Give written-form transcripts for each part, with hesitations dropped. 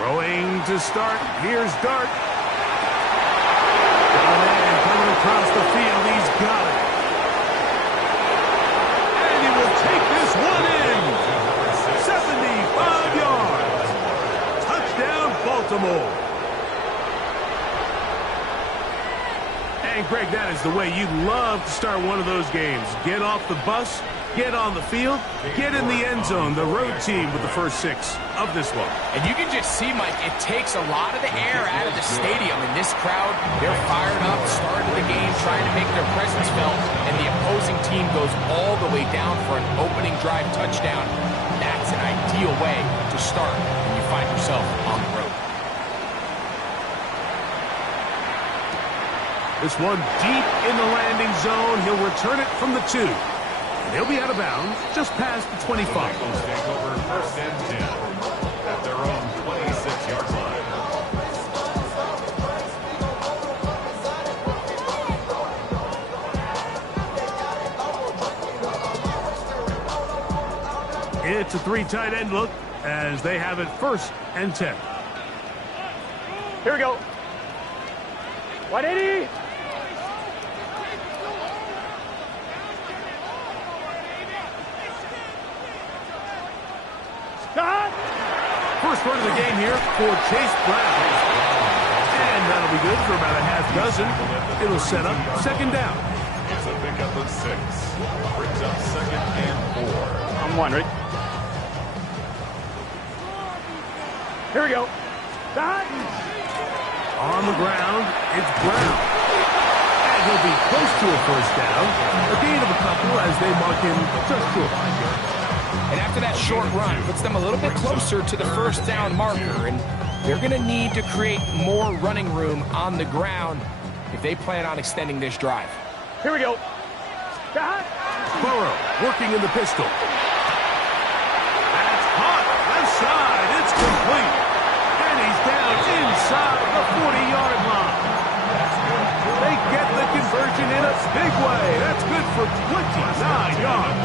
Throwing to start. Here's Dart. Got a man coming across the field. He's got it. And he will take this one in. 75 yards. Touchdown, Baltimore. And, Greg, that is the way you'd love to start one of those games. Get off the bus, get on the field, get in the end zone. The road team with the first 6 of this one. And you can just see, Mike, it takes a lot of the air out of the stadium. And this crowd, they're fired up, started the game, trying to make their presence felt. And the opposing team goes all the way down for an opening drive touchdown. That's an ideal way to start when you find yourself on the road. This one deep in the landing zone. He'll return it from the 2. And he'll be out of bounds just past the 25. Bengals take over first and 10 at their own 26-yard line. It's a 3 tight end look as they have it first and 10. Here we go. 180. First run of the game here for Chase Brown. And that'll be good for about a half dozen. It'll set up second down. It's a pickup of 6. Brings up second and 4. I'm 1, right? Here we go. On the ground, it's Brown. And he'll be close to a first down. A gain of a couple as they mark him just short. And after that short run, puts them a little bit closer to the first down marker. And they're going to need to create more running room on the ground if they plan on extending this drive. Here we go. Burrow working in the pistol. That's hot. Left side. It's complete. And he's down inside the 40-yard line. They get the conversion in a big way. That's good for 29 yards.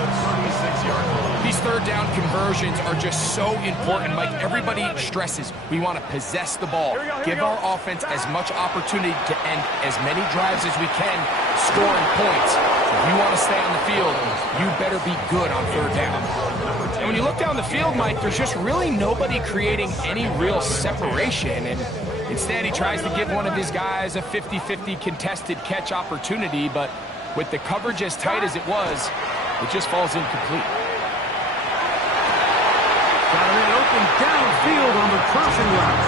These third down conversions are just so important. Like everybody stresses, we want to possess the ball. Give our offense as much opportunity to end as many drives as we can, scoring points. If you want to stay on the field, you better be good on third down. And when you look down the field, Mike, there's just really nobody creating any real separation. And instead, he tries to give one of his guys a 50-50 contested catch opportunity. But with the coverage as tight as it was, it just falls incomplete. Got an open downfield on the crossing route.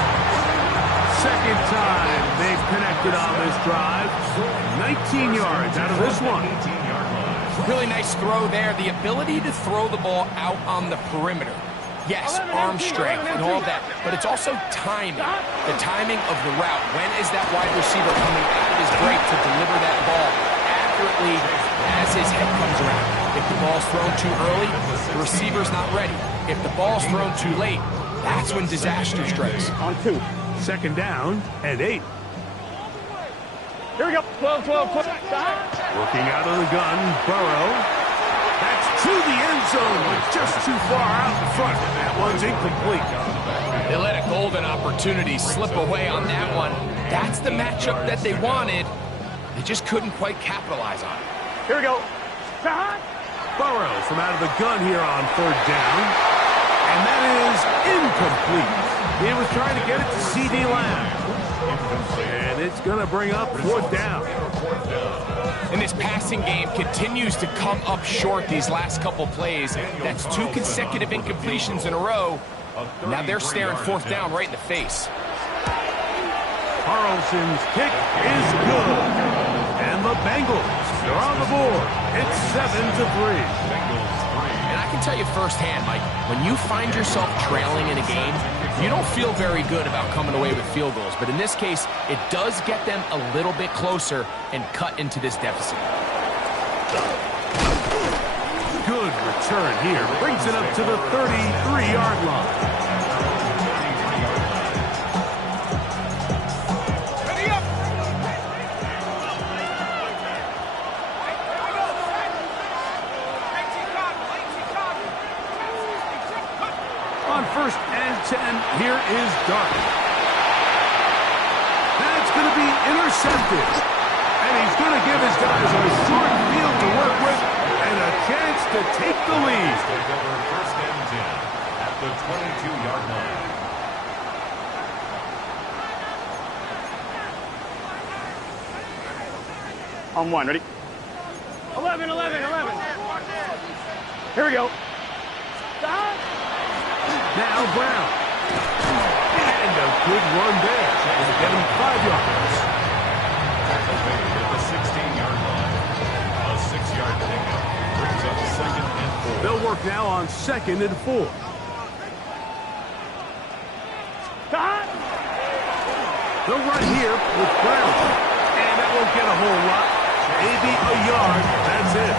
Second time they've connected on this drive. 19 yards out of this one. Really nice throw there. The ability to throw the ball out on the perimeter. Yes, arm strength and all that, but it's also timing. The timing of the route. When is that wide receiver coming out of his break to deliver that ball accurately as his head comes around? If the ball's thrown too early, the receiver's not ready. If the ball's thrown too late, that's when disaster strikes. On 2. Second down and 8. Here we go. 12. Working out of the gun, Burrow. That's to the end zone, but just too far out in front. That one's incomplete. They let a golden opportunity slip away on that one. That's the matchup that they wanted. They just couldn't quite capitalize on it. Here we go. Burrow from out of the gun here on third down. And that is incomplete. He was trying to get it to C.D. Lamb. And it's going to bring up fourth down. And this passing game continues to come up short these last couple plays. That's 2 consecutive incompletions in a row. Now they're staring fourth down right in the face. Carlson's kick is good. And the Bengals are on the board. It's 7-3. And I can tell you firsthand, Mike, when you find yourself trailing in a game, you don't feel very good about coming away with field goals. But in this case, it does get them a little bit closer and cut into this deficit. Good return here. Brings it up to the 33-yard line. On 1st and and here is Dart. That's going to be intercepted. And he's going to give his guys a short field to work with and a chance to take the lead. Take over first and 10 at the 22-yard line. On one, ready? 11. Here we go. Now Brown. And a good run there. He'll get him 5 yards. Tackle made at the 16-yard line. A 6-yard pickup brings up second and 4. They'll work now on 2nd and 4. They'll run here with Brown. And that won't get a whole lot. Maybe a yard. That's it.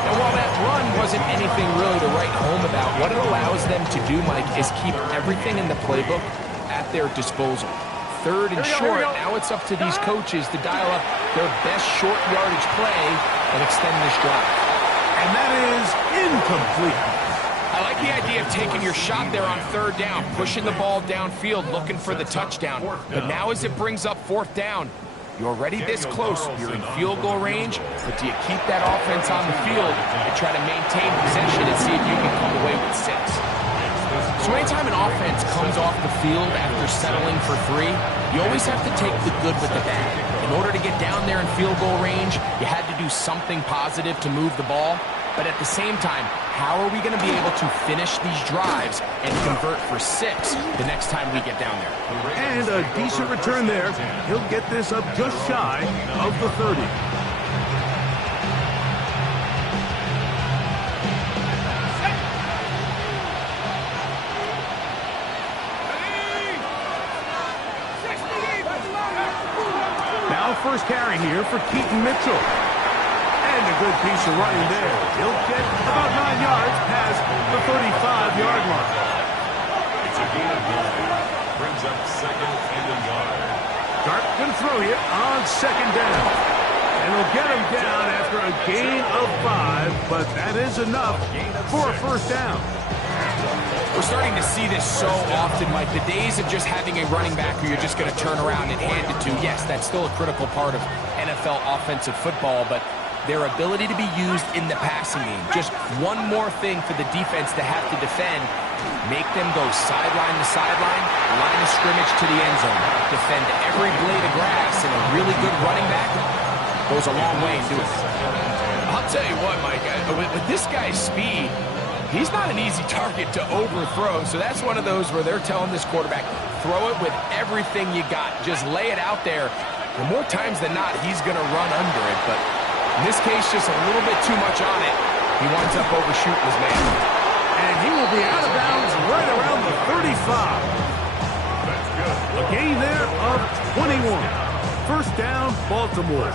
And while that run wasn't anything really to write home about, what it allows them to do, Mike, is keep everything in the playbook at their disposal. 3rd and short, now it's up to these coaches to dial up their best short yardage play and extend this drive. And that is incomplete. I like the idea of taking your shot there on 3rd down, pushing the ball downfield, looking for the touchdown. But now as it brings up 4th down, you're already this close. You're in field goal range, but do you keep that offense on the field and try to maintain possession and see if you can come away with 6? So anytime an offense comes off the field after settling for 3, you always have to take the good with the bad. In order to get down there in field goal range, you had to do something positive to move the ball. But at the same time, how are we going to be able to finish these drives and convert for 6 the next time we get down there? And a decent return there. He'll get this up just shy of the 30. Now first carry here for Keaton Mitchell. And a good piece of running there. He'll get about 9 yards past the 35-yard line. It's a gain of 9. Brings up second and a yard. Dart can throw you on 2nd down. And he'll get him down after a gain of 5, but that is enough for a 1st down. We're starting to see this so often, Mike. The days of just having a running back who you're just going to turn around and hand it to, yes, that's still a critical part of NFL offensive football, but their ability to be used in the passing game. Just one more thing for the defense to have to defend. Make them go sideline to sideline, line of scrimmage to the end zone. Defend every blade of grass, and a really good running back goes a long way in doing it. I'll tell you what, Mike, with this guy's speed, he's not an easy target to overthrow, so that's one of those where they're telling this quarterback, throw it with everything you got. Just lay it out there. And more times than not, he's going to run under it, but in this case, just a little bit too much on it. He winds up overshooting his man. And he will be out of bounds right around the 35. That's good. A gain there of 21. 1st down, Baltimore.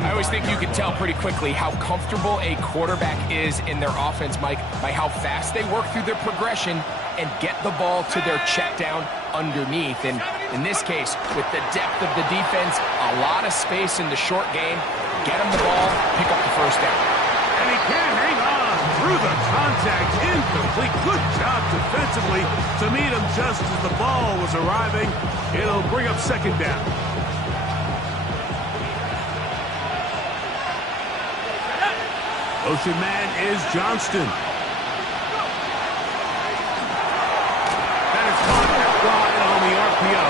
I always think you can tell pretty quickly how comfortable a quarterback is in their offense, Mike, by how fast they work through their progression and get the ball to their check down underneath. And in this case, with the depth of the defense, a lot of space in the short game, get him the ball, pick up the 1st down. And he can't hang on through the contact. Incomplete. Good job defensively to meet him just as the ball was arriving. It'll bring up 2nd down. Motion man is Johnston. That is caught out wide on the RPO.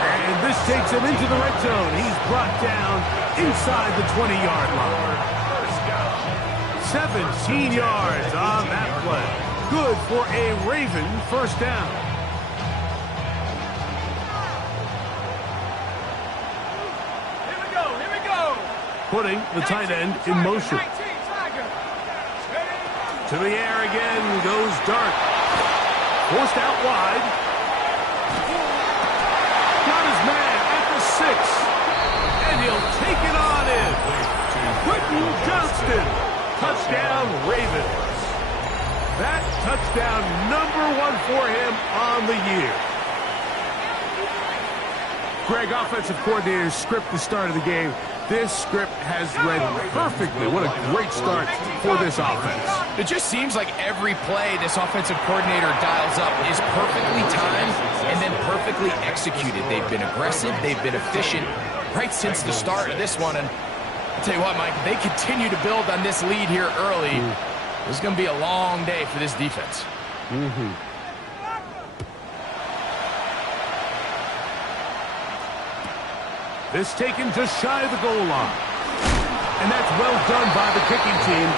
And this takes him into the red zone. He's brought down inside the 20-yard line. 17 yards on that play. Good for a Raven 1st down. Here we go. Putting the tight end in motion. To the air again goes Dart. Forced out wide. Got his man at the 6. And he'll take it on in. Quentin Johnston. Touchdown, Ravens. That touchdown #1 for him on the year. Greg, offensive coordinators script the start of the game This script has read perfectly. What a great start for this offense. It just seems like every play this offensive coordinator dials up is perfectly timed and then perfectly executed. They've been aggressive. They've been efficient right since the start of this one. And I'll tell you what, Mike, they continue to build on this lead here early. This is going to be a long day for this defense. This taken just shy of the goal line. And that's well done by the kicking team.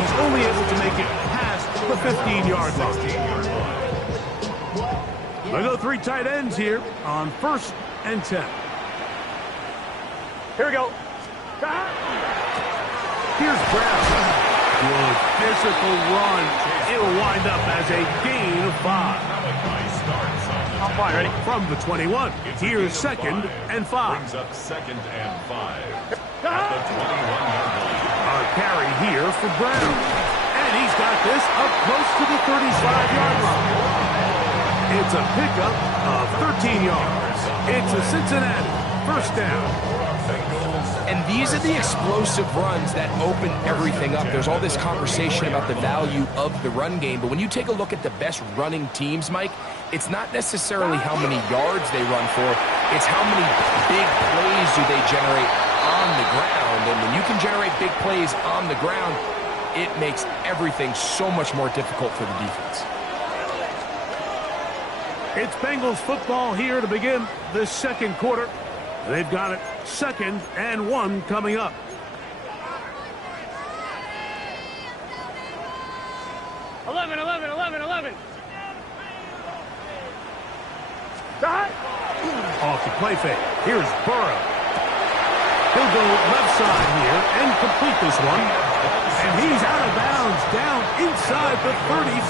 He's only able to make it past the 15-yard line. They go 3 tight ends here on 1st and 10. Here we go. Here's Brown. Good physical run. It'll wind up as a gain of 5. I'm fine, ready? From the 21, here's 2nd and 5. Brings up 2nd and 5. At the 21-yard line. A carry here for Brown. And he's got this up close to the 35-yard line. It's a pickup of 13 yards. It's a Cincinnati 1st down. And these are the explosive runs that open everything up. There's all this conversation about the value of the run game, but when you take a look at the best running teams, Mike, it's not necessarily how many yards they run for, it's how many big plays do they generate on the ground. And when you can generate big plays on the ground, it makes everything so much more difficult for the defense. It's Bengals football here to begin the 2nd quarter. They've got it 2nd and 1 coming up. Eleven. Off the play fake. Here's Burrow. He'll go left side here and complete this one. And he's out of bounds down inside the 35.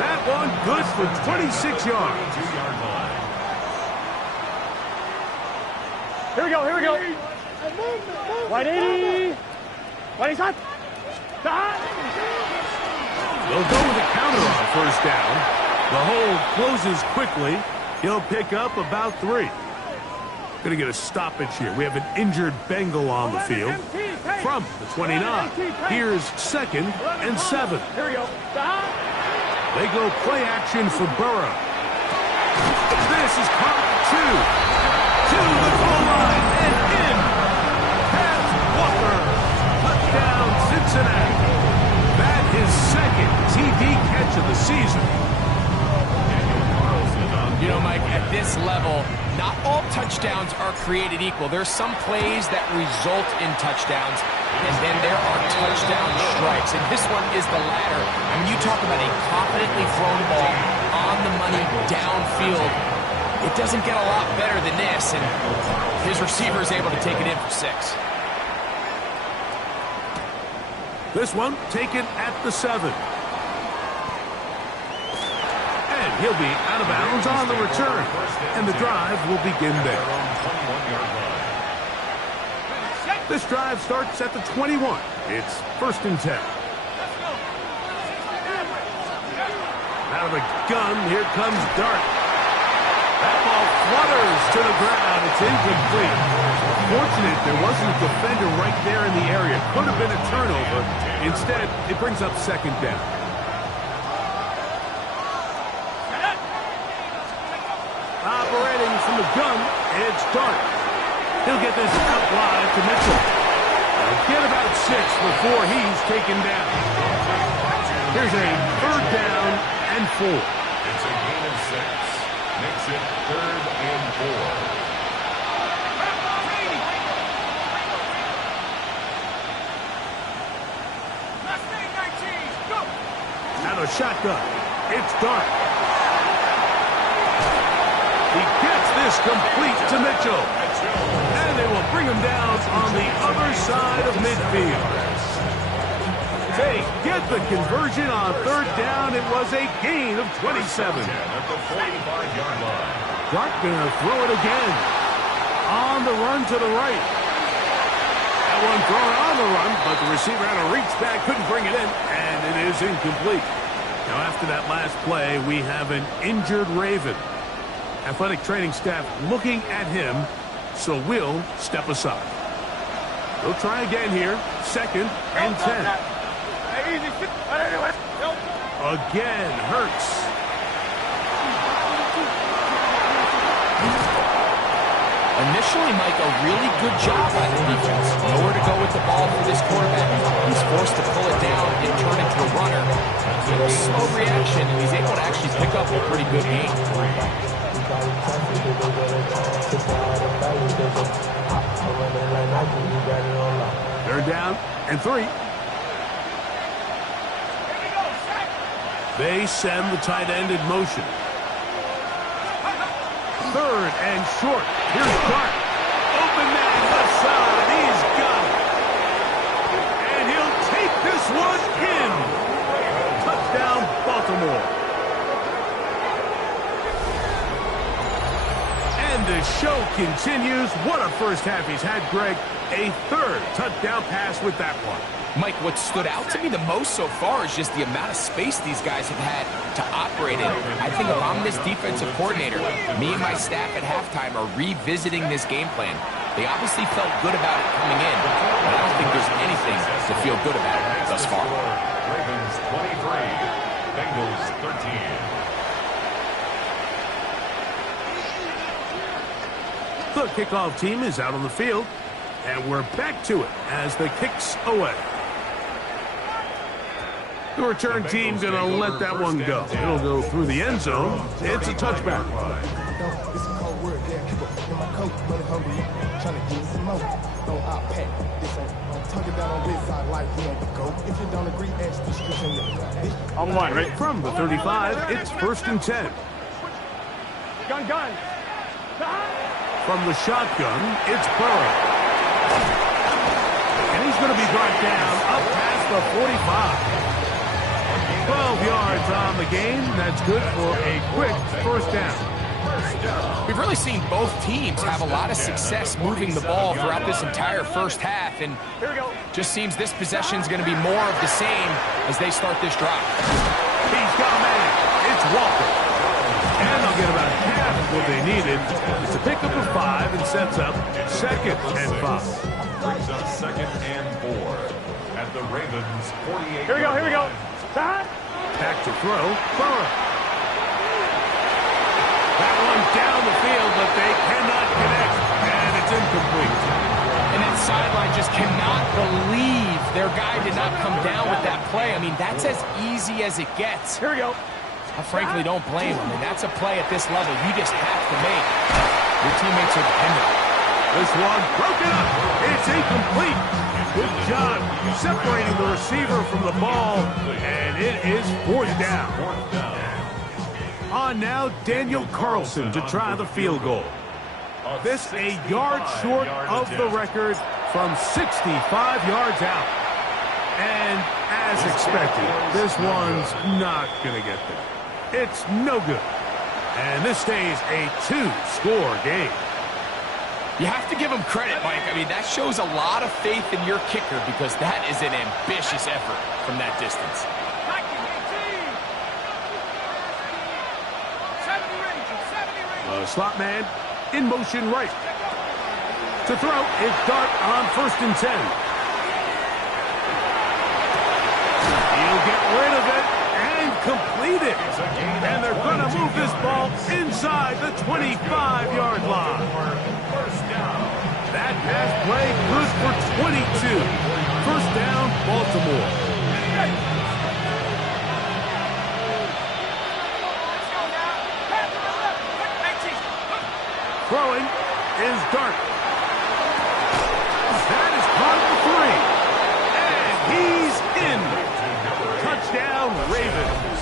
That one good for 26 yards. 2-yard line. Here we go. White 80. White shot. They'll go with a counter on 1st down. The hold closes quickly. He'll pick up about 3. Going to get a stoppage here. We have an injured Bengal on the field. From the 29, here's 2nd and 7. Here we go. They go play action for Burrow. This is caught 2. To the goal line and in. Pass Walker. Touchdown Cincinnati. That is 2nd TD catch of the season. You know, Mike, at this level, not all touchdowns are created equal. There's some plays that result in touchdowns, and then there are touchdown strikes. And this one is the latter. I mean, you talk about a confidently thrown ball on the money downfield. It doesn't get a lot better than this, and his receiver is able to take it in for 6. This one taken at the 7. And he'll be out of bounds on the return. And the drive will begin there. This drive starts at the 21. It's 1st and 10. Out of the gun, here comes Dart. That ball flutters to the ground. It's incomplete. Fortunate there wasn't a defender right there in the area. Could have been a turnover. Instead, it brings up 2nd down. Operating from the gun, it's Dart. He'll get this out wide to Mitchell. He'll get about 6 before he's taken down. Here's a 3rd down and 4. It's a gain of 6. Makes it 3rd and 4. Out of shotgun. It's Dart. He gets this complete to Mitchell. And they will bring him down on the other side of midfield. They get the conversion on 3rd down. It was a gain of 27. At the 45-yard line. Dart gonna throw it again. On the run to the right. That one thrown on the run, but the receiver had to reach back, couldn't bring it in, and it is incomplete. Now after that last play, we have an injured Raven. Athletic training staff looking at him, so we'll step aside. We'll try again here. 2nd and 10. Again, Hurts. Initially, Mike, a really good job by the defense. Nowhere to go with the ball for this quarterback. He's forced to pull it down and turn into a runner. Slow reaction, and he's able to actually pick up a pretty good game. 3rd down and 3. They send the tight end in motion. 3rd and short. Here's Dart. Open man left side. He's got it. And he'll take this one in. Touchdown, Baltimore. And the show continues. What a first half he's had, Greg. A 3rd touchdown pass with that one. Mike, what stood out to me the most so far is just the amount of space these guys have had to operate in. I think if I'm this defensive coordinator, me and my staff at halftime are revisiting this game plan. They obviously felt good about it coming in, but I don't think there's anything to feel good about thus far. Ravens 23, Bengals 13. The kickoff team is out on the field, and we're back to it as the kick's away. The return team going to let that one go. It'll go through the end zone. It's a touchback. On one, right? From the 35, it's 1st and 10. Gun. From the shotgun, it's Burrow. And he's going to be brought down up past the 45. 12 yards on the game. That's good for a quick 1st down. We've really seen both teams have a lot of success moving the ball throughout this entire first half, and just seems this possession is going to be more of the same as they start this drive. He's got a man. It's Walker. And they'll get about half of what they needed. It's a pickup of 5 and sets up 2nd and 5. Brings up 2nd and 4 at the Ravens 48. Here we go. Back to throw. Burrow. That one down the field, but they cannot connect. And it's incomplete. And that sideline just cannot believe their guy did not come down with that play. I mean, that's as easy as it gets. Here we go. I frankly don't blame him. And that's a play at this level you just have to make. Your teammates are dependent on it. This one broken up. It's incomplete. Good job separating the receiver from the ball. And it is 4th down. On now, Daniel Carlson to try the field goal. This a yard short of the record from 65 yards out. And as expected, this one's not going to get there. It's no good. And this stays a 2-score game. You have to give him credit, Mike. I mean, that shows a lot of faith in your kicker because that is an ambitious effort from that distance. The slot man in motion right. To throw is Dart on 1st and 10. He'll get rid of it and complete it. And they're going to move this ball inside the 25-yard line. That pass play good for 22. 1st down, Baltimore. Throwing is Dart. That is caught for 3. And he's in. Touchdown, Ravens.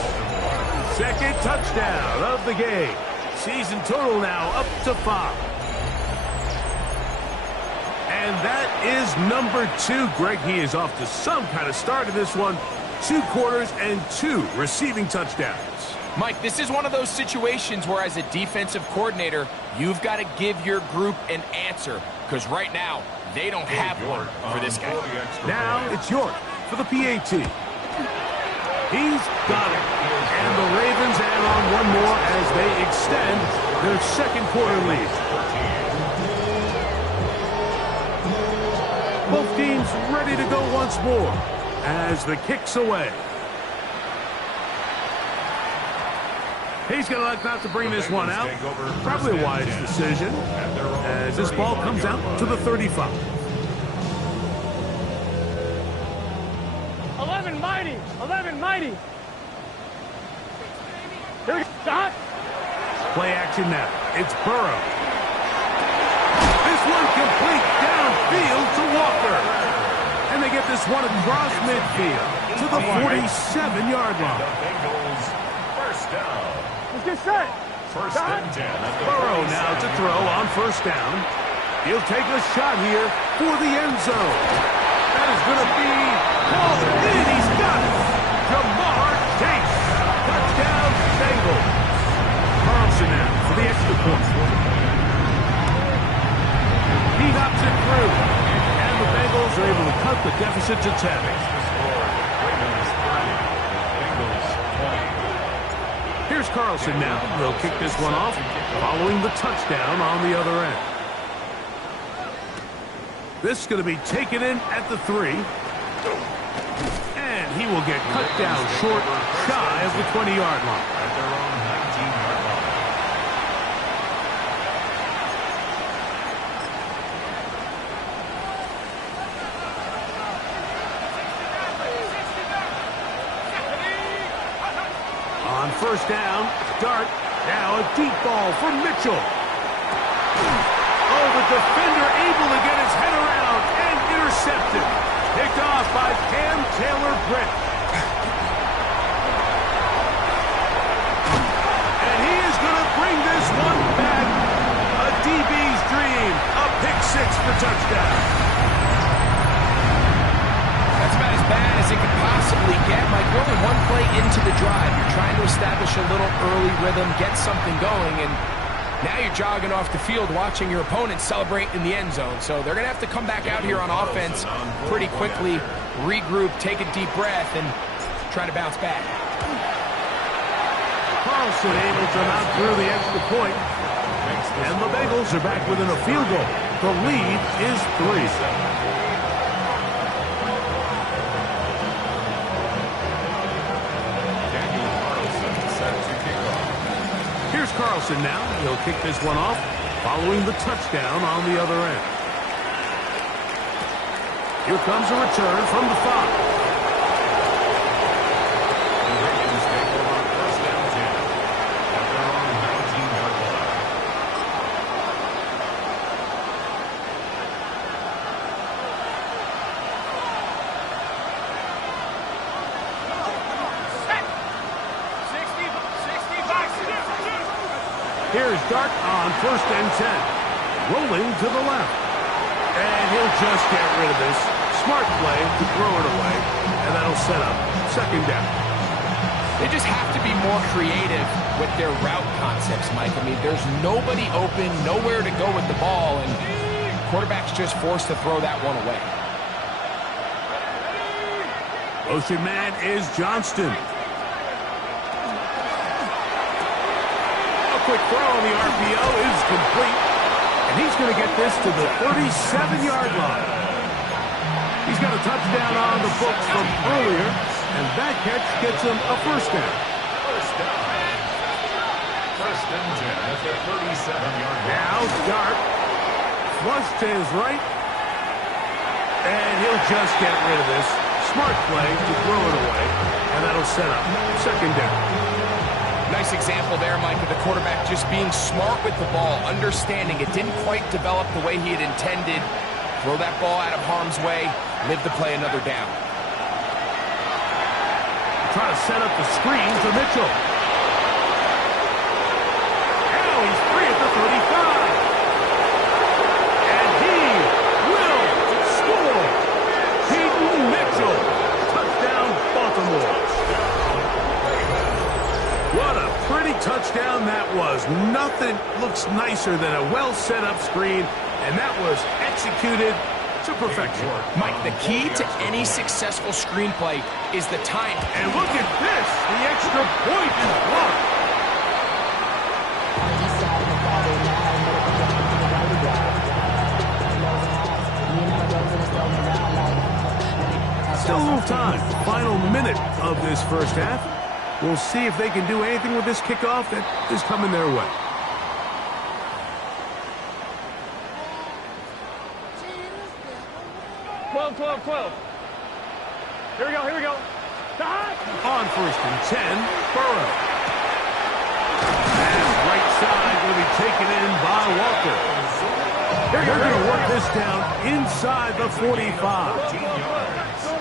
2nd touchdown of the game. Season total now up to 5. And that is number 2. Greg, he is off to some kind of start in this one. 2 quarters and 2 receiving touchdowns. Mike, this is one of those situations where as a defensive coordinator, you've got to give your group an answer. Because right now, they don't have one for this guy. Now it's York for the PAT. He's got it. And the Ravens add on one more as they extend their 2nd quarter lead. ready to go once more as the kick's away. He's going to elect not to bring this one out. Probably a wise decision as this ball comes out to the 35. 11 mighty. 11 mighty. Here we go. Stop. Play action now. It's Burrow. This one complete downfield to Walker. And they get this one across midfield to the 47-yard line. Bengals first down. Let's get set. First and 10. Burrow now to throw on first down. He'll take a shot here for the end zone. That is going to be called in. He's got it. Jamar Chase. Touchdown, Bengals. Carlson now for the extra point. He knocks it through. And the Bengals are able to cut the deficit to 10. Ravens 30. Bengals 20. Here's Carlson now. He'll kick this one off following the touchdown on the other end. This is going to be taken in at the 3. And he will get cut down short, shy of the 20-yard line. At their own 19-yard line. On first down, Dart. Now a deep ball for Mitchell. Oh, the defender able to get his head around and intercepted. Picked off by Cam Taylor-Britt. And he is going to bring this one back. A DB's dream. A pick 6 for touchdown. That's about as bad as it could possibly get. Mike, we're only one play into the drive. You're trying to establish a little early rhythm, get something going, and now you're jogging off the field watching your opponent celebrate in the end zone. So they're going to have to come back out here on offense pretty quickly, regroup, take a deep breath, and try to bounce back. Carlson able to knock through the extra point. And the Bengals are back within a field goal. The lead is 3. Here's Carlson now. He'll kick this one off following the touchdown on the other end. Here comes a return from the 5. Here's Dart on first and 10. Rolling to the left. And he'll just get rid of this. Smart play to throw it away. And that'll set up second down. They just have to be more creative with their route concepts, Mike. I mean, there's nobody open, nowhere to go with the ball, and quarterback's just forced to throw that one away. Motion man is Johnston. Quick throw on the RPO is complete. And he's going to get this to the 37-yard line. He's got a touchdown on the books from earlier, and that catch gets him a first down. First down. First and 10 at the 37-yard line. Now Dart. Flush to his right. And he'll just get rid of this. Smart play to throw it away. And that'll set up second down. Nice example there, Mike, of the quarterback just being smart with the ball, understanding it didn't quite develop the way he had intended. Throw that ball out of harm's way, live to play another down. Try to set up the screen for Mitchell. Now he's free at the 35. And he will score. Peyton Mitchell. Touchdown, Baltimore. What a pretty touchdown that was. Nothing looks nicer than a well-set-up screen, and that was executed to perfection. Mike, the key to any successful screenplay is the timing. And look at this. The extra point is blocked. halftime. Final minute of this first half. We'll see if they can do anything with this kickoff that is coming their way. Twelve. Here we go. On first and 10, Burrow. Pass right side will be taken in by Walker. They're going to work this down inside the 45. 15 yards.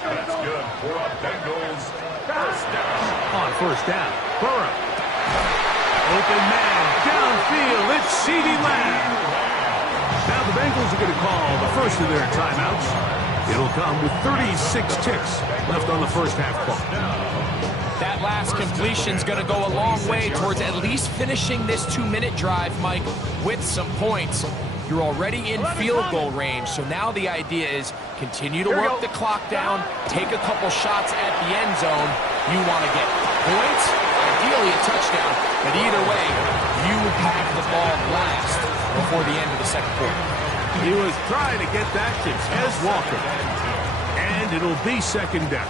That's good for a Bengals first down. On first down, Burrow. Open man, downfield, it's CeeDee Lamb. Now the Bengals are going to call the first of their timeouts. It'll come with 36 ticks left on the first half clock. That last completion's going to go a long way towards at least finishing this 2-minute drive, Mike, with some points. You're already in field goal range, so now the idea is continue to work the clock down, take a couple shots at the end zone. You want to get points, ideally a touchdown, but either way, you have the ball last before the end of the second quarter. He was trying to get that to Tez Walker. And it'll be second down.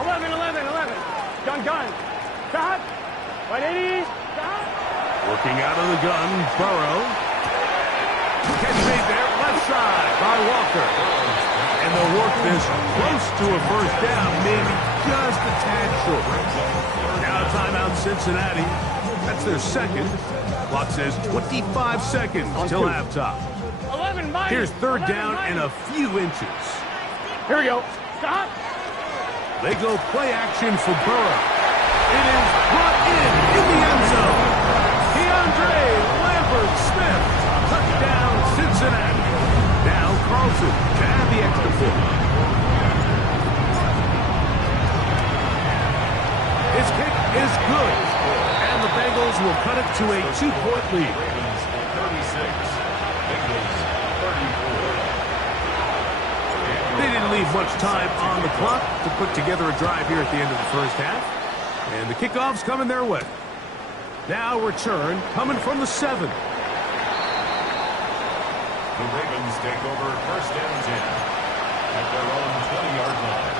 11. Gun. Stop. 180. Stop. Working out of the gun, Burrow. Catch made there, left side by Walker. And they'll work this close to a first down, maybe just a tad short. Now timeout Cincinnati. That's their second. Clock says 25 seconds till halftime. 11 mighty. Here's third down and a few inches. Here we go. Stop. They go play action for Burrow. It is brought in the end zone. DeAndre Lambert-Smith. Touchdown, Cincinnati. Now Carlson to add the extra point. His kick is good. And the Bengals will cut it to a 2-point lead. Ravens 36. Bengals 34. They didn't leave much time on the clock to put together a drive here at the end of the first half. And the kickoff's coming their way. Now return coming from the 7. The Ravens take over first and 10 at their own 20-yard line.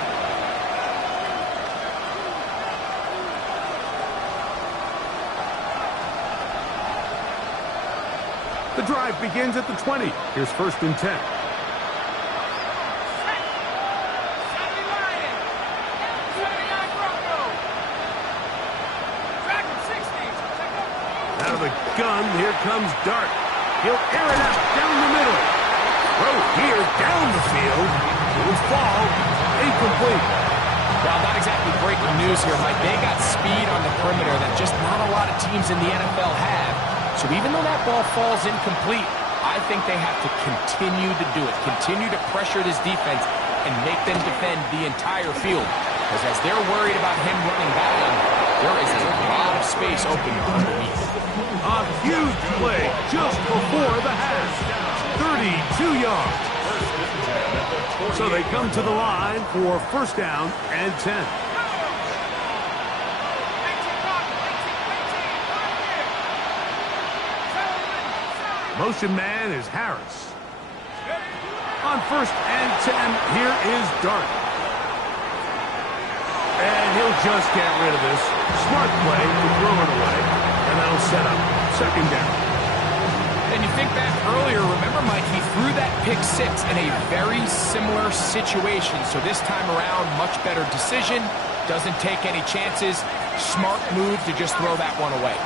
The drive begins at the 20. Here's first and 10. Out of the gun, here comes Dart. He'll air it out down the middle. Throw here down the field. It will fall. Incomplete. Well, not exactly breaking news here, Mike. They got speed on the perimeter that just not a lot of teams in the NFL have. So even though that ball falls incomplete, I think they have to continue to do it. Continue to pressure this defense and make them defend the entire field. Because as they're worried about him running by them, there is a lot of space open underneath. A huge play just before the half. 32 yards. So they come to the line for first down and 10. Motion man is Harris. On first and 10, here is Dart. And he'll just get rid of this. Smart play to throw it away. And that'll set up second down. And you think back earlier, remember, Mike, he threw that pick six in a very similar situation. So this time around, much better decision. Doesn't take any chances. Smart move to just throw that one away.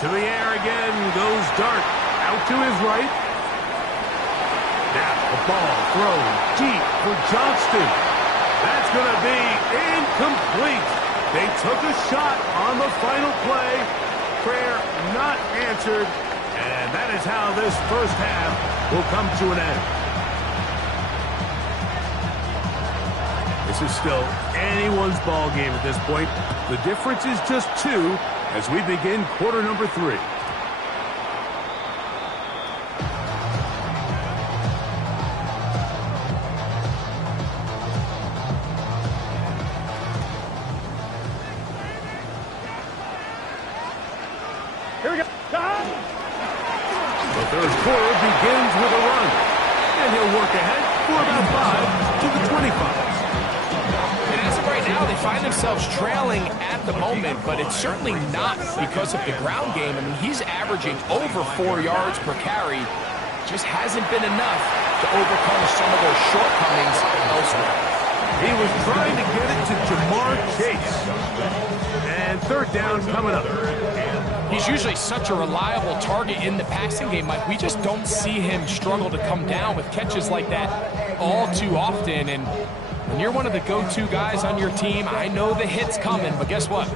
To the air again goes Dart. Out to his right. Now the ball thrown deep for Johnston. That's going to be incomplete. They took a shot on the final play. Prayer not answered. And that is how this first half will come to an end. This is still anyone's ball game at this point. The difference is just 2 as we begin quarter number 3. Here we go. The third quarter begins with a run. And he'll work ahead for about 5 to the 25. And as of right now, they find themselves trailing at the moment, but it's certainly not because of the ground game. I mean, he's averaging over 4 yards per carry. Just hasn't been enough to overcome some of those shortcomings elsewhere. He was trying to get it to Jamar Chase. And third down coming up. He's usually such a reliable target in the passing game, Mike. We just don't see him struggle to come down with catches like that all too often. And when you're one of the go-to guys on your team, I know the hit's coming, but guess what?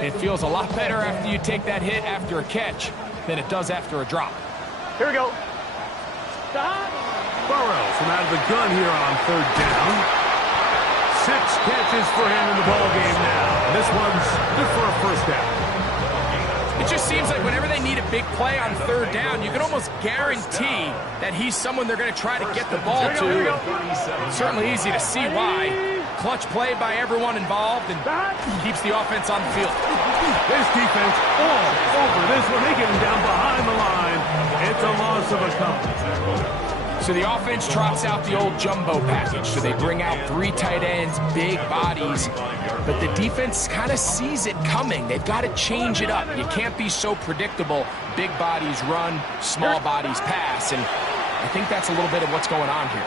It feels a lot better after you take that hit after a catch than it does after a drop. Here we go. Stop. Burrows from out of the gun here on third down. 6 catches for him in the ballgame now. And this one's good for a first down. It just seems like whenever they need a big play on third down, you can almost guarantee that he's someone they're going to try to get the ball to. It's certainly easy to see why. Clutch play by everyone involved and keeps the offense on the field. This defense all over this one. They get him down behind the line. It's a loss of a couple. So the offense trots out the old jumbo package. So they bring out 3 tight ends, big bodies. But the defense kind of sees it coming. They've got to change it up. You can't be so predictable. Big bodies run, small bodies pass. And I think that's a little bit of what's going on here.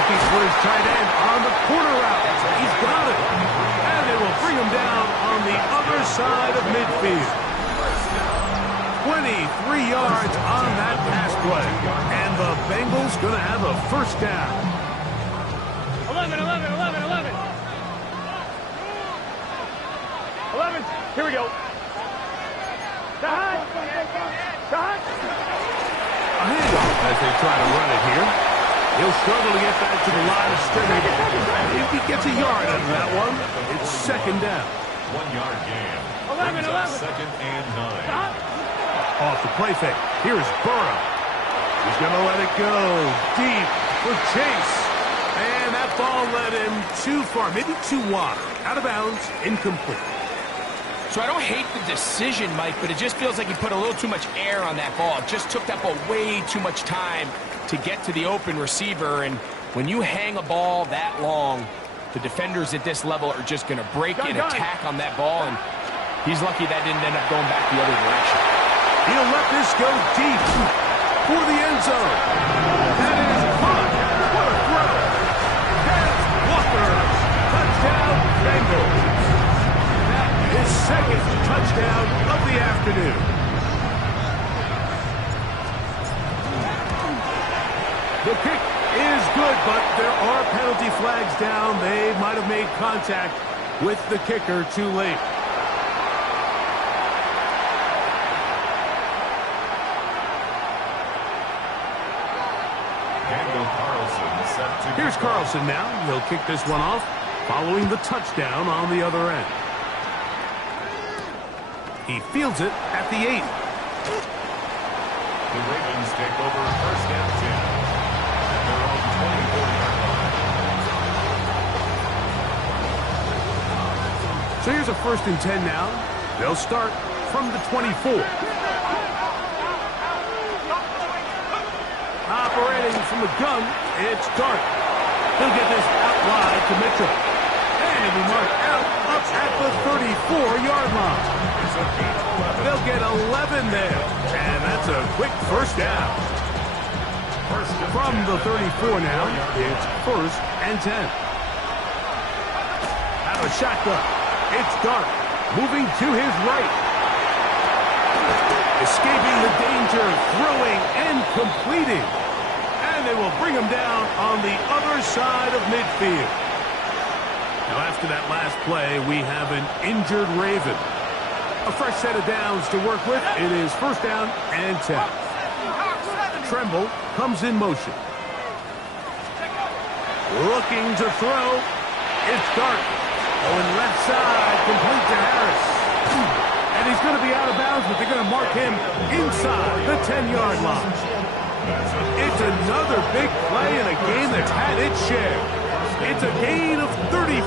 Looking for his tight end on the corner route. He's got it. And they will bring him down on the other side of midfield. 23 yards on that pass play. And the Bengals going to have a first down. 11, 11, 11, 11. 11. Here we go. Stop. Stop. A handoff as they try to run it here. He'll struggle to get back to the line of scrimmage. If he gets a yard out of that one, it's second down. 1-yard gain. 11, 11. Second and 9. Stop. Off the play fake. Here's Burrow. He's going to let it go deep for Chase. And that ball led him too far, maybe too wide. Out of bounds, incomplete. So I don't hate the decision, Mike, but it just feels like he put a little too much air on that ball. It just took that ball way too much time to get to the open receiver. And when you hang a ball that long, the defenders at this level are just going to break and attack on that ball. And he's lucky that didn't end up going back the other direction. He'll let this go deep for the end zone. That is caught. What a throw. That's Walker. Touchdown, Bengals. That is second touchdown of the afternoon. The kick is good, but there are penalty flags down. They might have made contact with the kicker too late. Here's Carlson now. He'll kick this one off, following the touchdown on the other end. He fields it at the 8. The Ravens take over first and 10. They're on 24-yard line. So here's a first and 10 now. They'll start from the 24. Operating from the gun, it's Dart. He'll get this out wide to Mitchell. And he marked out up at the 34-yard line. They'll get 11 there. And that's a quick first down. From the 34 now, it's first and 10. Out of a shotgun, it's Dart. Moving to his right. Escaping the danger, throwing and completing. And they will bring him down on the other side of midfield. Now after that last play, we have an injured Raven. A fresh set of downs to work with. It is first down and 10. Tremble comes in motion. Looking to throw. It's Dart. Going left side, complete to Harris. And he's going to be out of bounds, but they're going to mark him inside the 10-yard line. It's another big play in a game that's had its share. It's a gain of 34.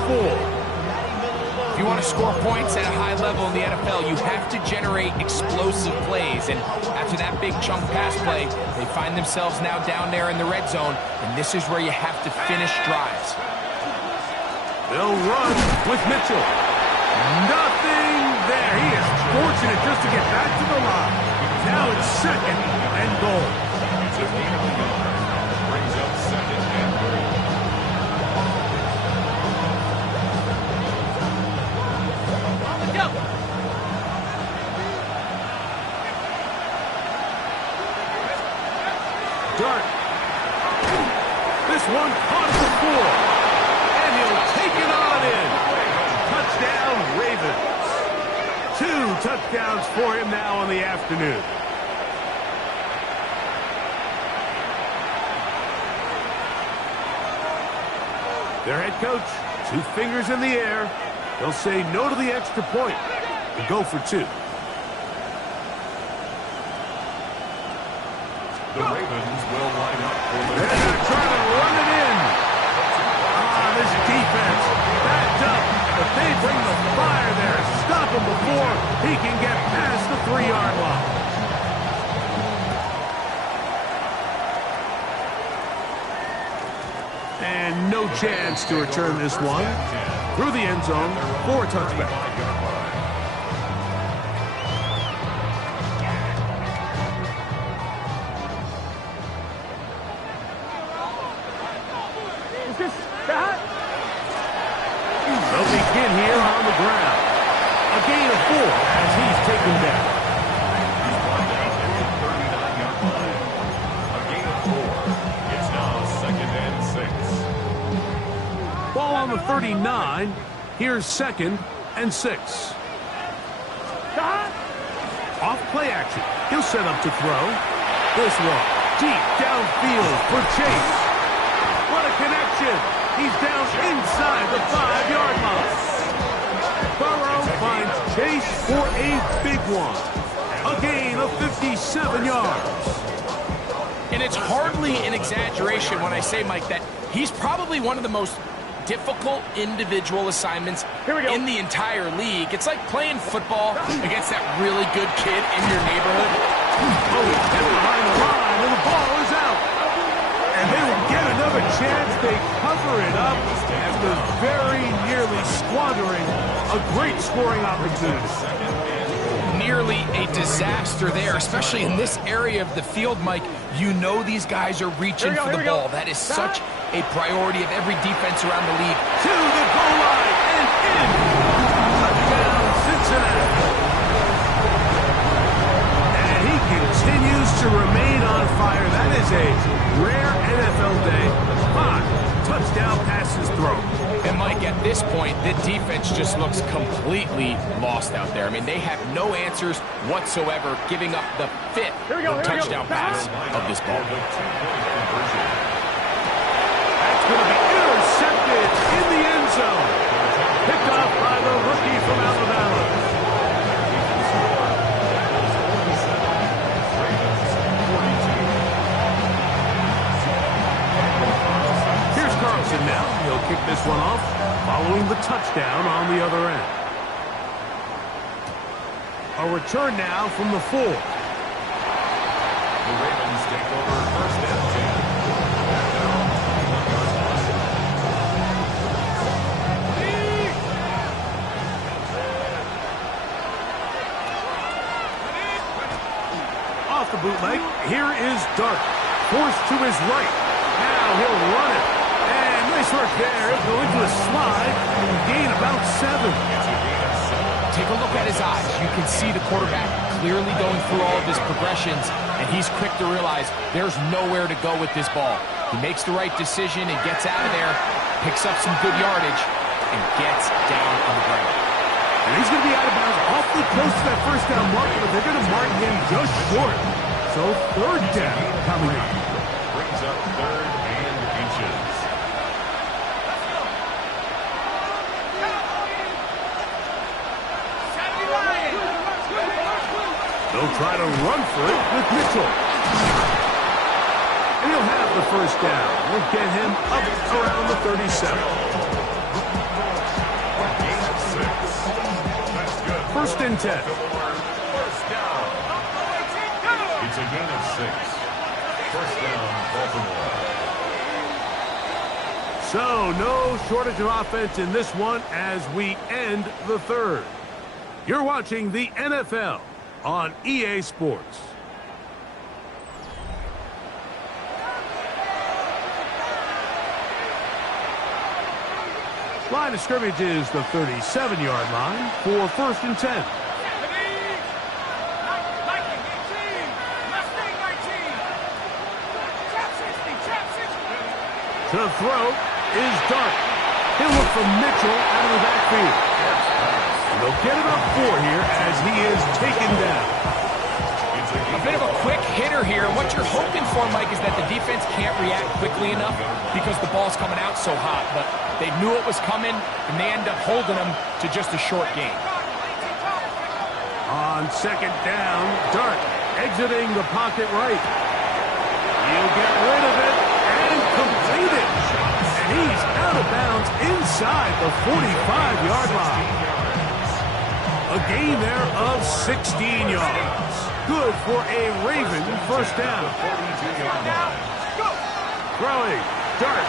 you want to score points at a high level in the NFL, you have to generate explosive plays. And after that big chunk pass play, they find themselves now down there in the red zone, and this is where you have to finish drives. They'll run with Mitchell. Nothing there. He is fortunate just to get back to the line. Now it's second and goal. It's a gain of a yard. Brings up second and goal. Go. Dart. This one caught at the 4. And he'll take it on in. Touchdown, Ravens. 2 touchdowns for him now on the afternoon. Their head coach, 2 fingers in the air. They'll say no to the extra point and go for 2. The Ravens will line up for the... They're going to try to run it in. This defense backed up, but they bring the fire there. Stop him before he can get past the 3-yard line. And no chance to return this one. Through the end zone for a touchback. They'll begin here on the ground. A gain of 4 as he's taken down. He's brought down at the 39-yard line. A gain of 4. It's now second and 6. Ball on the 39. Here's second and 6. Off play action. He'll set up to throw. This one deep downfield for Chase. What a connection. He's down inside the 5-yard line. Burrow finds Chase for a big one. A gain of 57 yards. And it's hardly an exaggeration when I say, Mike, that he's probably one of the most difficult individual assignments in the entire league. It's like playing football against that really good kid in your neighborhood. Oh, he's hit behind the line, and the ball is out. And they will get another chance. They cover it up after very nearly squandering a great scoring opportunity. Nearly a disaster there, especially in this area of the field, Mike. You know these guys are reaching for the ball. That is such a priority of every defense around the league. To the goal line and in. Touchdown, Cincinnati. And he continues to remain on fire. That is a rare NFL day. 5 touchdown passes thrown. And Mike, at this point, the defense just looks completely lost out there. I mean, they have no answers whatsoever, giving up the 5th touchdown pass of this ball. That's going to be intercepted in the end zone. Picked up by the rookie from Alabama. Here's Carlson now. He'll kick this one off, following the touchdown on the other end. A return now from the 4. The Ravens take over first and 10. Off the bootleg, here is Dart. Forced to his right. Now he'll run it. And nice work there. He'll go into a slide and gain about 7. Take a look at his eyes. You can see the quarterback clearly going through all of his progressions, and he's quick to realize there's nowhere to go with this ball. He makes the right decision and gets out of there, picks up some good yardage, and gets down on the ground. And he's going to be out of bounds awfully close to that first down marker, but they're going to mark him just short. So 3rd down coming up. Brings up 3rd and inches. They'll try to run for it with Mitchell. And he'll have the first down. We'll get him up around the 37. Gain of 6. and 10. First down. It's a gain of 6. First down, Baltimore. So, no shortage of offense in this one as we end the third. You're watching the NFL on EA Sports. Line of scrimmage is the 37-yard line for first and 10. To throw is Dart. He'll look for Mitchell out of the backfield. And they'll get it up 4 here as he is taken down. A bit of a quick hitter here. And what you're hoping for, Mike, is that the defense can't react quickly enough because the ball's coming out so hot. But they knew it was coming, and they end up holding them to just a short gain. On second down, Dart exiting the pocket right. He'll get rid of it and complete it. And he's out of bounds inside the 45-yard line. A gain there of 16 yards. Good for a Raven first down. Throwing, Dart.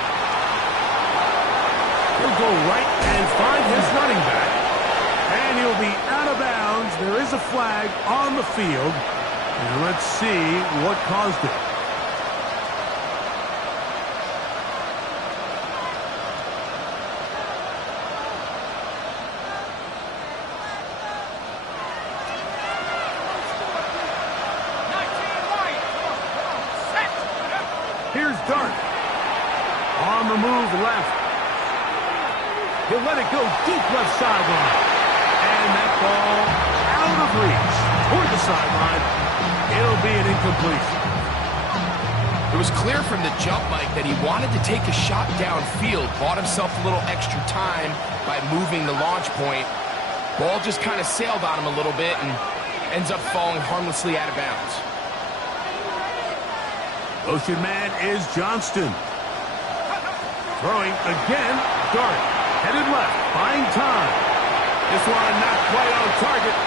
He'll go right and find his running back. And he'll be out of bounds. There is a flag on the field. And let's see what caused it. Here's Dart. On the move left. He'll let it go deep left sideline. And that ball out of reach toward the sideline. It'll be an incompletion. It was clear from the jump, Mike, that he wanted to take a shot downfield. Bought himself a little extra time by moving the launch point. Ball just kind of sailed on him a little bit and ends up falling harmlessly out of bounds. Motion man is Johnston. Throwing again, Dart. Headed left, buying time. This one not quite on target.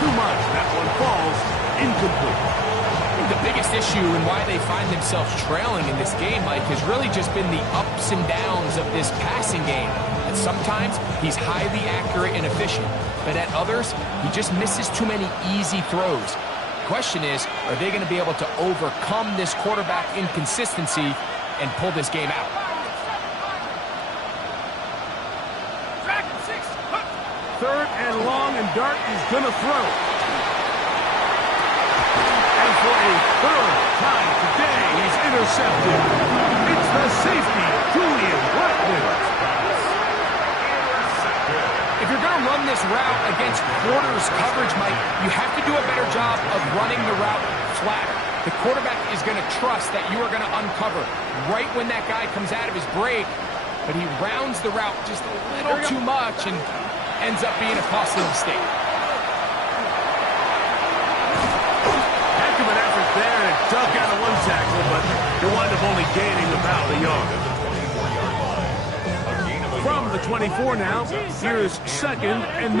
Too much. That one falls incomplete. I think the biggest issue and why they find themselves trailing in this game, Mike, has really just been the ups and downs of this passing game. And sometimes he's highly accurate and efficient, but at others, he just misses too many easy throws. The question is, are they going to be able to overcome this quarterback inconsistency and pull this game out? Third and long, and Dart is going to throw. And for a third time today, he's intercepted. It's the safety, Julian Blackmon. If you're going to run this route against quarters coverage, Mike, you have to do a better job of running the route flatter. The quarterback is going to trust that you are going to uncover right when that guy comes out of his break, but he rounds the route just a little too much and ends up being a costly mistake. Heck of an effort there to duck out of one tackle, but you wind up only gaining about a yard. From the 24 now, here's second and 9.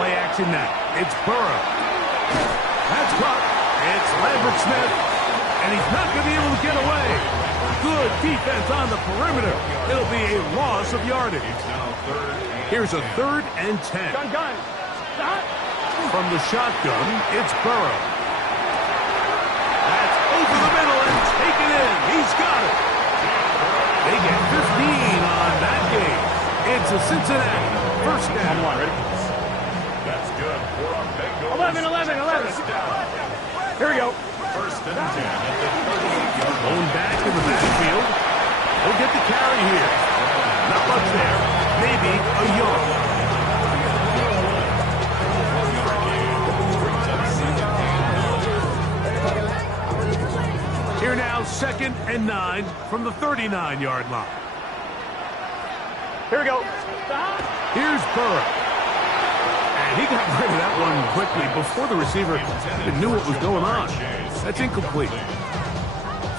Play action now. It's Burrow. That's caught. It's Lambert Smith, and he's not going to be able to get away. Good defense on the perimeter. It'll be a loss of yardage. Here's a 3rd and 10. From the shotgun, it's Burrow. That's over the middle and taken in. He's got it. They get 15 on that game. It's a Cincinnati first down. That's good for our Bengals. 11. Here we go. First and 10 at the 38-yard line. Going back to the backfield. He'll get the carry here. Not much there. Maybe a yard. Here now, 2nd and 9 from the 39-yard line. Here we go. Here's Burrow. And he got rid of that one quickly before the receiver even knew what was going on. That's incomplete.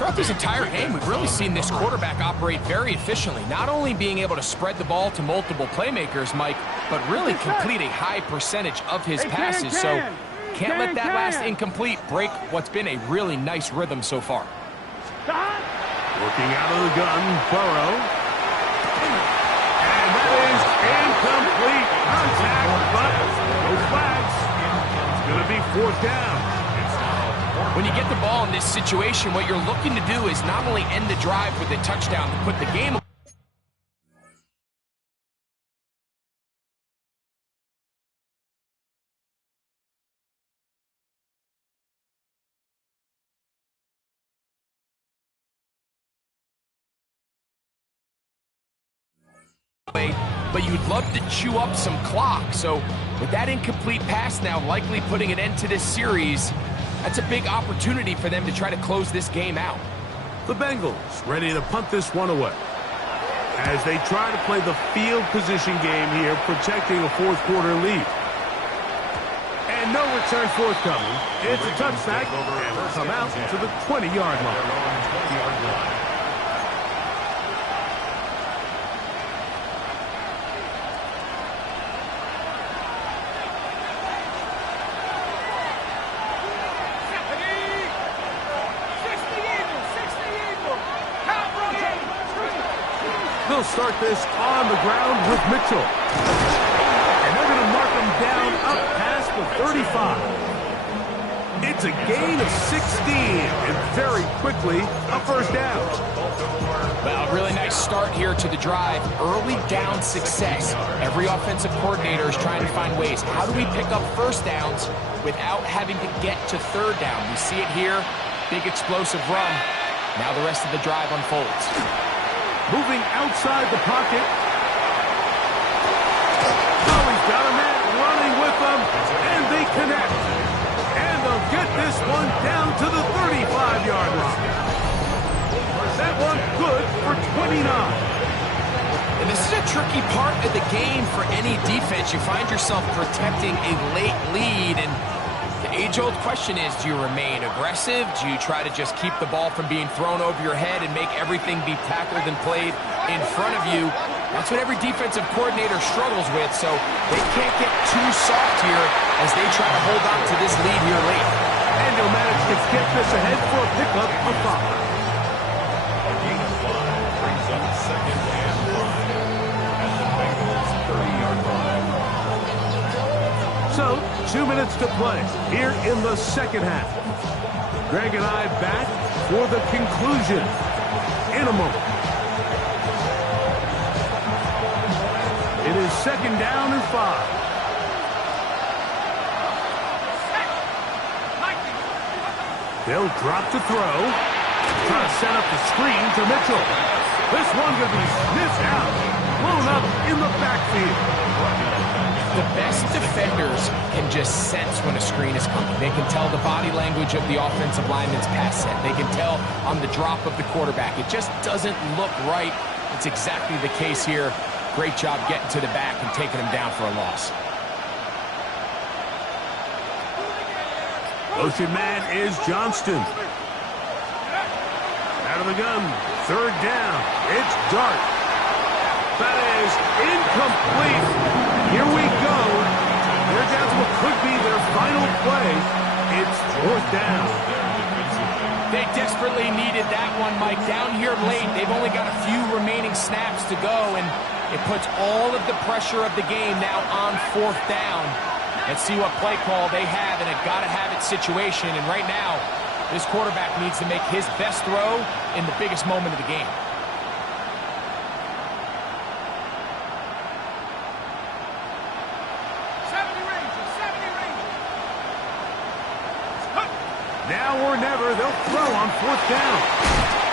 Throughout this entire game, we've really seen this quarterback operate very efficiently, not only being able to spread the ball to multiple playmakers, Mike, but really complete a high percentage of his passes. So can't let that last incomplete break what's been a really nice rhythm so far. Looking out of the gun, Burrow. And that is incomplete. Contact, but no flags. It's going to be fourth down. When you get the ball in this situation, what you're looking to do is not only end the drive with a touchdown to put the game away, but you'd love to chew up some clock. So with that incomplete pass now likely putting an end to this series, that's a big opportunity for them to try to close this game out. The Bengals ready to punt this one away as they try to play the field position game here, protecting a fourth-quarter lead. And no return forthcoming. It's a touchback, and will come out to the 20-yard line. They'll start this on the ground with Mitchell. And they're going to mark him down up past the 35. It's a gain of 16, and very quickly, a first down. Well, a really nice start here to the drive. Early down success. Every offensive coordinator is trying to find ways. How do we pick up first downs without having to get to third down? We see it here. Big explosive run. Now the rest of the drive unfolds. Moving outside the pocket. Oh, he's got a man running with them, and they connect. And they'll get this one down to the 35-yard line. That one good for 29. And this is a tricky part of the game for any defense. You find yourself protecting a late lead, and the age-old question is, do you remain aggressive? Do you try to just keep the ball from being thrown over your head and make everything be tackled and played in front of you? That's what every defensive coordinator struggles with, so they can't get too soft here as they try to hold on to this lead here late. And they'll manage to get this ahead for a pickup of 5. A gain of 5 brings up second and 5 at the Bengals' 30-yard line. So, 2 minutes to play here in the second half. Greg and I back for the conclusion in a moment. It is second down and 5. They'll drop to throw. Trying to set up the screen to Mitchell. This one going to be sniffed out. Blown up in the backfield. The best defenders can just sense when a screen is coming. They can tell the body language of the offensive lineman's pass set. They can tell on the drop of the quarterback. It just doesn't look right. It's exactly the case here. Great job getting to the back and taking him down for a loss. Motion man is Johnston. Out of the gun. Third down. It's Dart. That is incomplete. Here we go. They're down to what could be their final play. It's fourth down. They desperately needed that one, Mike. Down here late, they've only got a few remaining snaps to go, and it puts all of the pressure of the game now on fourth down. Let's see what play call they have in a gotta-have-it situation. And right now, this quarterback needs to make his best throw in the biggest moment of the game. Now or never, they'll throw on fourth down.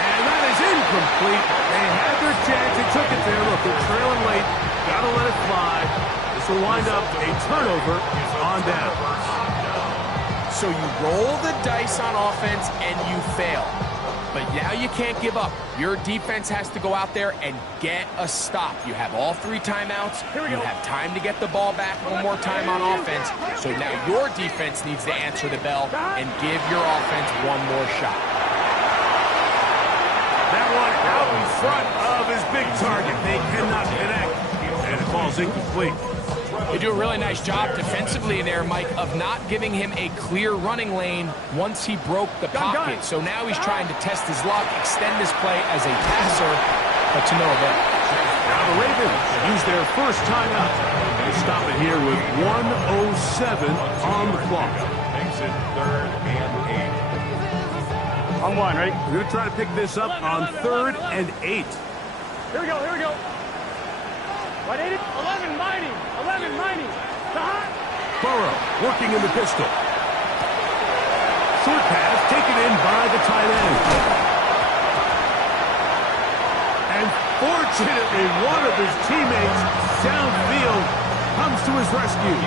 And that is incomplete. They had their chance. They took it there. Look, they're trailing late. Got to let it fly. This will wind up a turnover on down. So you roll the dice on offense and you fail. But now you can't give up. Your defense has to go out there and get a stop. You have all 3 timeouts. You have time to get the ball back one more time on offense. So now your defense needs to answer the bell and give your offense one more shot. front of his big target. They cannot connect, and the ball's incomplete. They do a really nice job defensively there, Mike, of not giving him a clear running lane once he broke the pocket. So now he's trying to test his luck, extend his play as a passer, but to no avail. Now the Ravens use their first timeout. They stop it here with 1:07 on the clock. Makes it 3rd and 8. On one, ready? We're going to try to pick this up on 3rd and 8. Here we go, here we go. What, 8? 11, mighty. 11, mighty. Burrow working in the pistol. Short pass taken in by the tight end. And fortunately, one of his teammates downfield comes to his rescue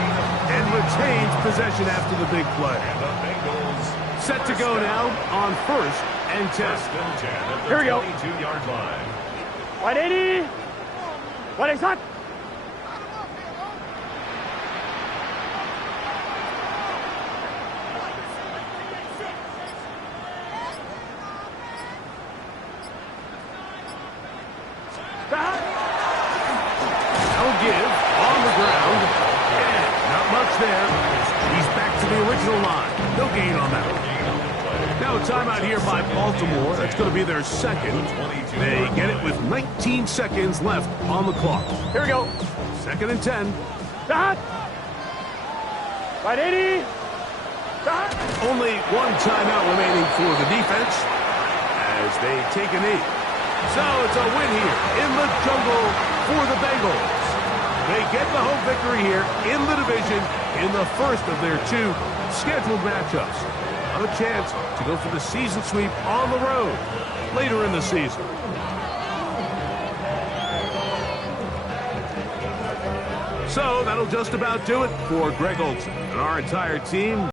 and retains possession after the big play. And the Bengals Set to go now on 1st and 10. at Here we the go. 22-yard line. 180. What is that? Now give on the ground. And not much there. He's back to the original line. No gain on that one. Now a timeout here by Baltimore. That's going to be their second. They get it with 19 seconds left on the clock. Here we go. 2nd and 10. That. 180. That. Only one timeout remaining for the defense as they take a knee. So it's a win here in the jungle for the Bengals. They get the home victory here in the division in the first of their 2 scheduled matchups. A chance to go for the season sweep on the road later in the season. So that'll just about do it for Greg Olsen and our entire team.